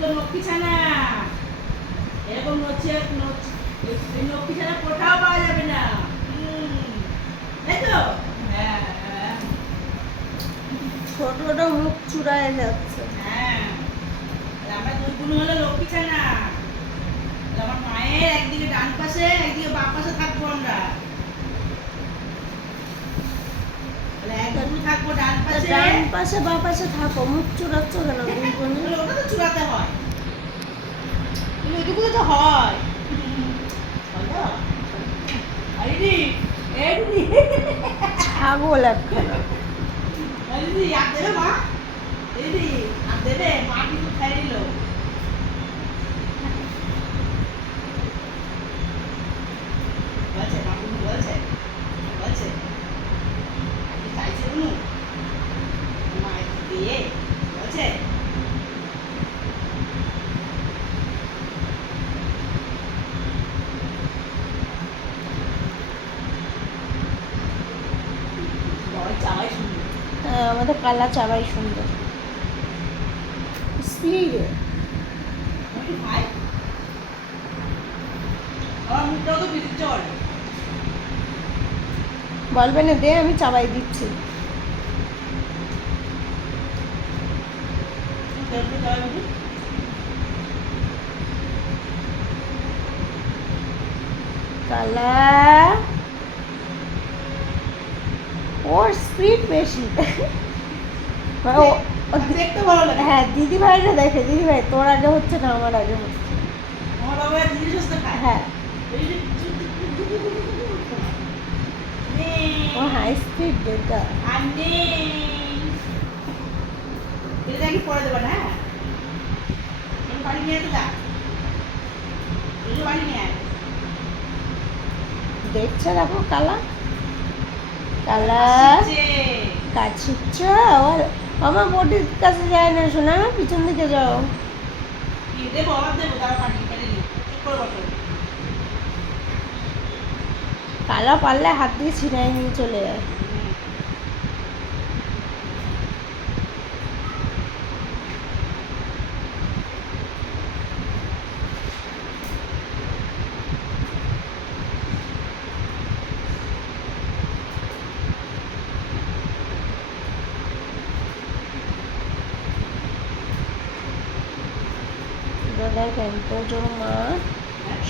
তো লক্ষ্মী ছানা এরকম নচ্ছে এই লক্ষ্মী ছানা কোথাও পাওয়া যাবে না। তাই তো? হ্যাঁ হ্যাঁ ছোট ছোট মুখ চুরায় যাচ্ছে। হ্যাঁ আমরা দুই বোন হলো লক্ষ্মী ছানা। আমার মায়ের একদিকে ডান পাশে একদিকে বাম পাশে থাকবো আমরা। একদিকে থাকবো ডান পাশে। ডান পাশে বা পাশে থাকো, মুখ চুরাচ্ছ কেন দুই বোনে? ওটা তো চুরাতে হয়, কিন্তু ওইটুকু তো হয়। ছাগল একখানা। দিদি আর দেবে মা, দিদি আর দেবে মা কিন্তু খাই নিল। বলছে মা কিন্তু বলছে বলছে আপনি চাইছে কোনো মায়ের দিয়ে বলছে। চাওয়াই শুনবে। হ্যাঁ, আমাদের কালা চাবাই সুন্দর। স্পিডে ভাই আমার মুখটাও তো বিদ্যুৎ চলে। বলবে না দে, আমি চাবাই দিচ্ছি। কালা ওর স্পিড বেশি। দেখতে ভালো লাগে। হ্যাঁ, দিদি ভাইরা দেখে, দিদি ভাই তোর আগে হচ্ছে না আমার আগে হচ্ছে। আমার বাবা জিনিস হচ্ছে খায়। হ্যাঁ, এই যে ও হাই স্পিড এটা। আন্নে এটা কি পরে দেব না? তুমি পানি নিয়ে তো যা, তুমি পানি নিয়ে আয়। দেখছে দেখো কালা কালা কাছিচ্ছ আবার। আমার বটির কাছে যায় না শোনা, পিছন দিকে যাও। কি দেবো? আবার দেবো, তারা পানি ফেলে দিই, চুপ করে বসো। কালা পারলে হাত দিয়ে ছিনাই নিয়ে চলে যায়। দেখেন তোজোর মা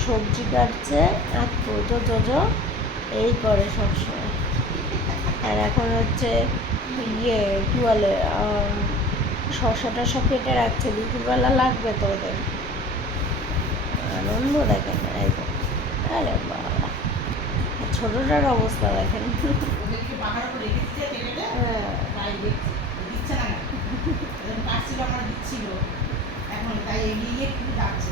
সবজি কাটছে আর তোজো এই করে সবসময়। আর এখন হচ্ছে ইয়ে কী বলে শসা টসা কেটে রাখছে, দুপুরবেলা লাগবে তো ওদের। আনন্দ দেখেন। এই তো, আরে বাবা, ছোটটার অবস্থা দেখেন। ওদেরকে পাহাড় করে রেখেছে কেটে, হ্যাঁ, তাই দেখছি দিচ্ছে না, কাটছিল আমার দিচ্ছিল এখন, তাই এগিয়ে গিয়ে একটু ডাকছে।